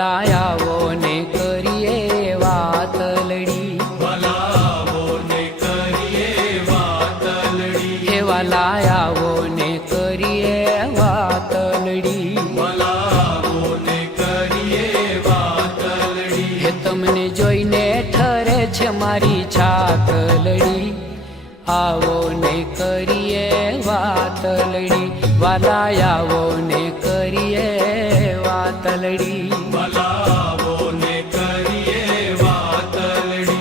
વાલા આવો ને કરીએ વાતલડી, વલાવો ને કરીએ વાતલડી, હે વાલા આવો ને કરીએ વાતલડી, વલાવો ને કરીએ વાતલડી. હે તમને જોઈને ઠરે છે મારી છાતલડી, આવો ને કરીએ વાતલડી, વાલા આવો ને કરીએ વાતલડી. વલાવો ને કરીએ વાતલડી.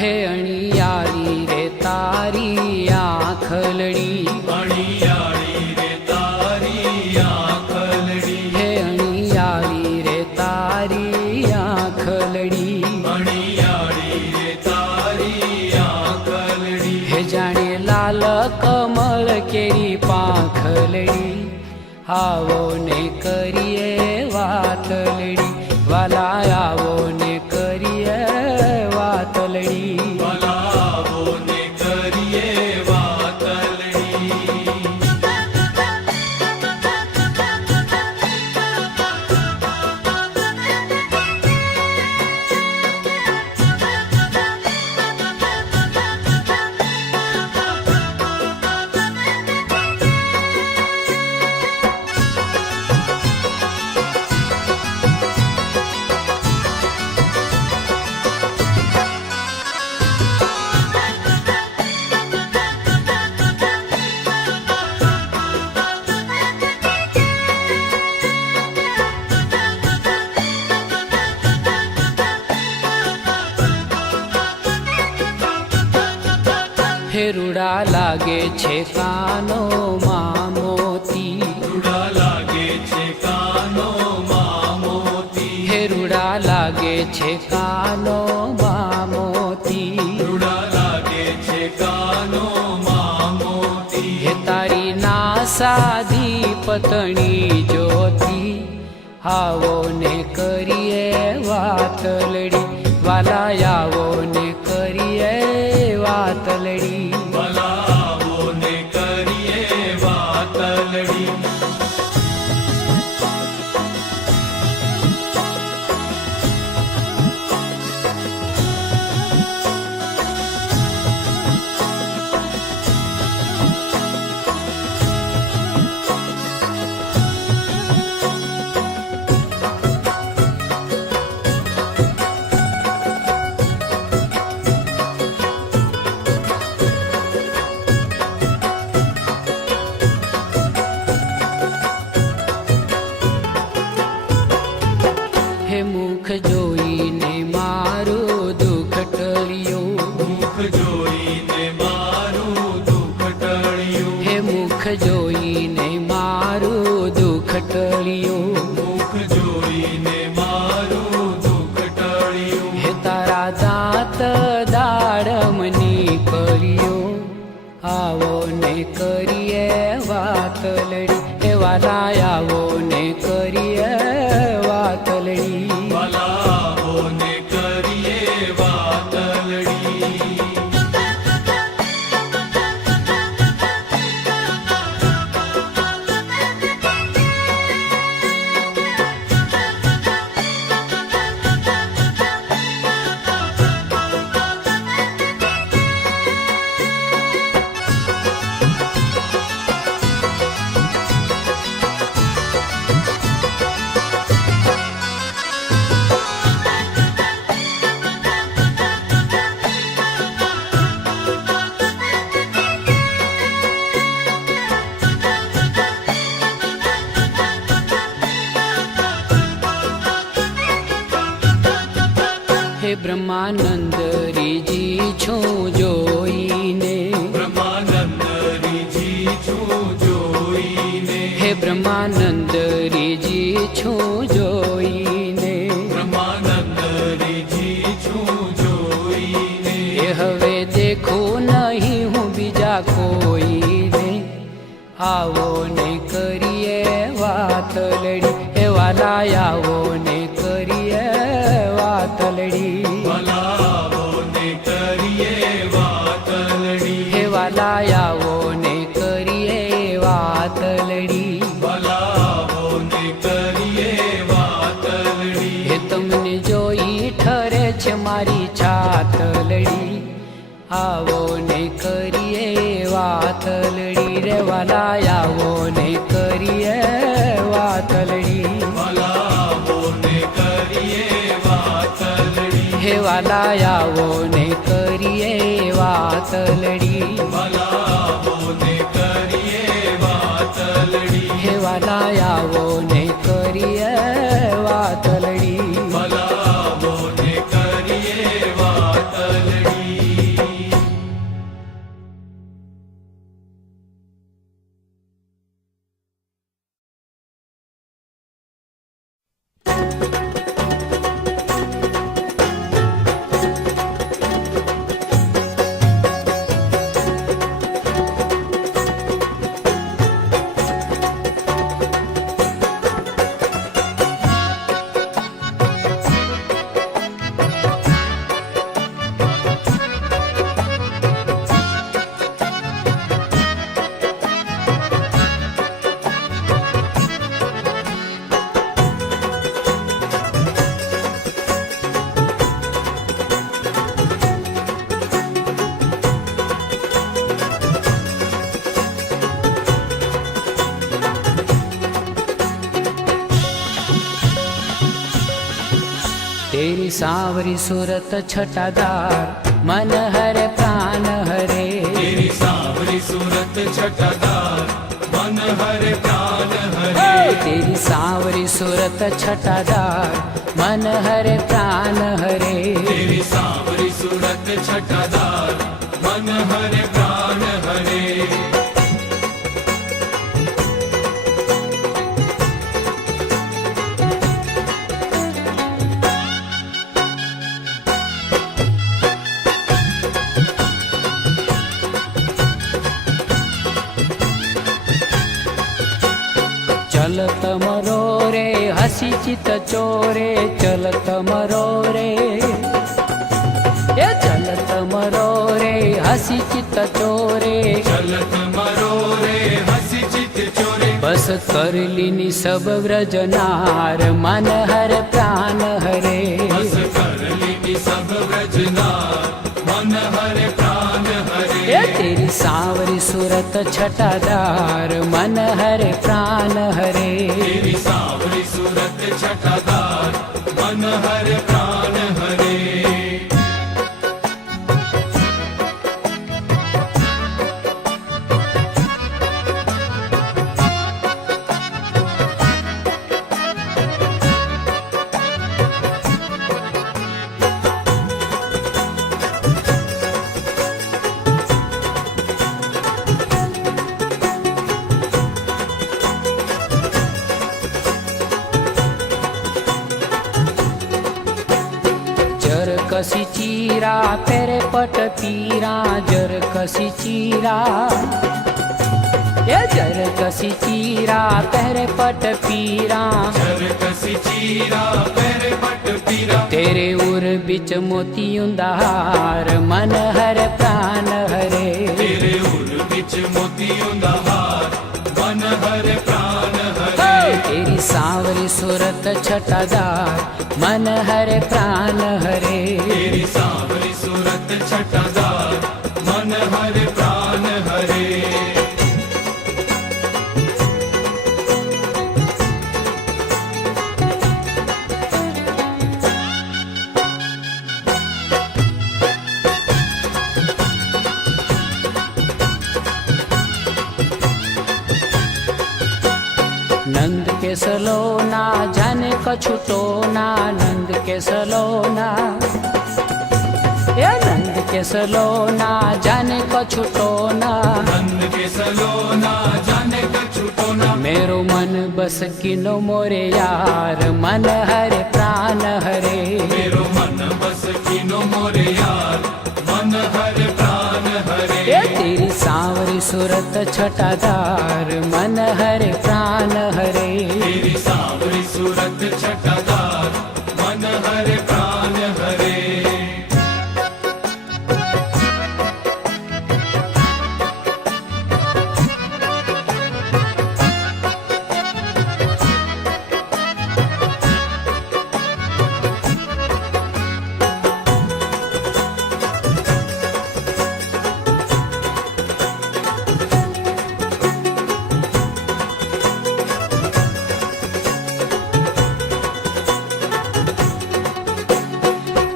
હે અણિયાળી રે તારી આંખલડી, અણિયાળી રે તારી આંખલડી, હે અણિયાળી રે તારી આંખલડી, અણિયાળી રે તારી આંખલડી. હે જાણે લાલ કમળ કેરી પાંખલડી, આવો ને કરીએ વાતલડી, વાલા આવો ને કરીએ વાતલડી. વલાવો ને કરીએ વાતલડી. હે રૂડા લાગે છે કાનો માં મોતી, રૂડા લાગે છે કાનો માં મોતી, હે રૂડા લાગે છે કાનો માં મોતી, રૂડા લાગે છે કાનો માં મોતી. હે તારી ના સાધી પતણી જ્યોતિ, આવો ને કરીએ વાતલડી, વાલા આવો ને કરીએ વાતલડી. વલાવો ને કરીએ વાતલડી. હે મુખ જોઈને મારું દુઃખ ટળ્યું, મુખ જોઈને મારું દુઃખ ટળ્યું, હે મુખ જોઈને મારું દુઃખ ટળ્યું, મુખ જોઈને મારું દુઃખ ટળ્યું. હે તારા દાંત દાડમની કર્યું, આવો ને કરીએ વાતલડી, હે વાલા આવો ને કરીએ વાતલડી. વલાવો ને કરીએ વાતલડી. હે બ્રહ્માનંદ રીજી છું જોઈને, બ્રહ્માનંદ રીજી છું જોઈને, હે બ્રહ્મા આવો ને કરીએ વાતલડી, હે વાલા આવો ને કરીએ વાતલડી, ભલાવો ને કરીએ વાતલડી, હે વાલા આવો ને કરીએ વાતલડી, ભલાવો ને કરીએ વાતલડી. હે તમને જોઈ ઠરે છે મારી છાતલડી, આવો ને કરીએ વાતલડી, રે વાલા આવો ને કરીએ વાતલડી, ભલાવો ને કરીએ વાતલડી, હે વાલા આવો ને કરીએ વાતલડી, ભલાવો ને કરીએ વાતલડી, હે વાલા આવો ને કરીએ વાતલડી. ભલાવો ને કરીએ વાતલડી. तेरी सांवरी सूरत छटादार, मन हरे प्राण हरे, तेरी सांवरी सूरत छटादार, मन हरे प्राण हरे. तेरी सांवरी सूरत छटादार, मन हरे प्राण हरे, तेरी सांवरी सूरत छटादार, मन हरे प्राण हरे. चलत मरो रे हसी चित चोरे, चलत मरो रे, ये चलत मरो रे हसी चित चोरे, चलत मरो रे हसी चित चोरे. बस कर लीनी सब व्रजनार, मन हर प्राण हरे, बस कर लीनी सब व्रजनार, मन हरे प्राण हरे. ये तेरी सांवरी सूरत छटादार, मन हरे प्राण हरे, तेरी सांवरी सूरत छटादार, मन हरे प्राण हरे. जर कसी चीरा तेरे पट पीरा, जर कसी चीरा, ये जर कसी चीरा तेरे पट पीरा, जर कसी चीरा पैरे पट पीरा. तेरे उर बिच मोतियों दा हार, मन हर प्राण हरे, तेरे उर बिच मोतियों दा हार, मन हरे प्राण हरे. तेरी सांवरी सूरत छटादार, मन हरे प्राण हरे, तेरी सांवरी सूरत छटादार, मन हरे प्राण हरे. नंद के सलोना जाने कछुटोना, नंद के सलोना, ये नंद के सलोना जाने कछुटोना, नंद के सलोना जाने कछुटोना. मेरो मन बस किनो मोरे यार, मन हरे प्राण हरे, मेरो मन बस किनो मोरे यार, मन हरे प्राण हरे. ये तेरी सांवरी सूरत छटादार मन हरे प्राण हरे तेरी सांवरी सूरत छटादार मन हरे प्राण हरे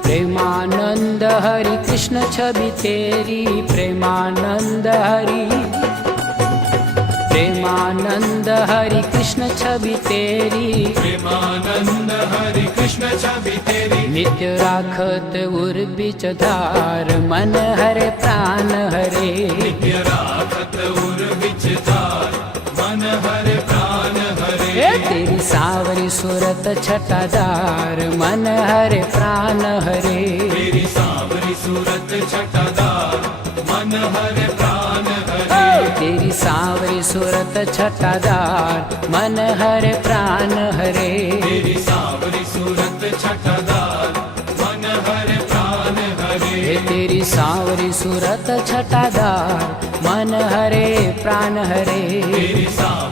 प्रेमानंद हरि कृष्ण छवि तेरी प्रेमानंद हरि प्रेमानंद हरि कृष्ण छवि तेरी प्रेमानंद हरि कृष्ण छवि तेरी नित्य राखत उर बिच धार मन हरे प्राण हरे नित्य राखत उर विचधार मन हरे प्राण हरे तेरी सावरी सूरत छटादार मन हरे प्राण हरे तेरी सांवरी सूरत छटादार मन हरे प्राण हरे तेरी सावरी सूरत छटादार मन हरे प्राण हरे तेरी सांवरी सूरत छटादार मन हरे प्राण हरे तेरी सावरी सूरत छटादार मन हरे प्राण हरे तेरी सांवरी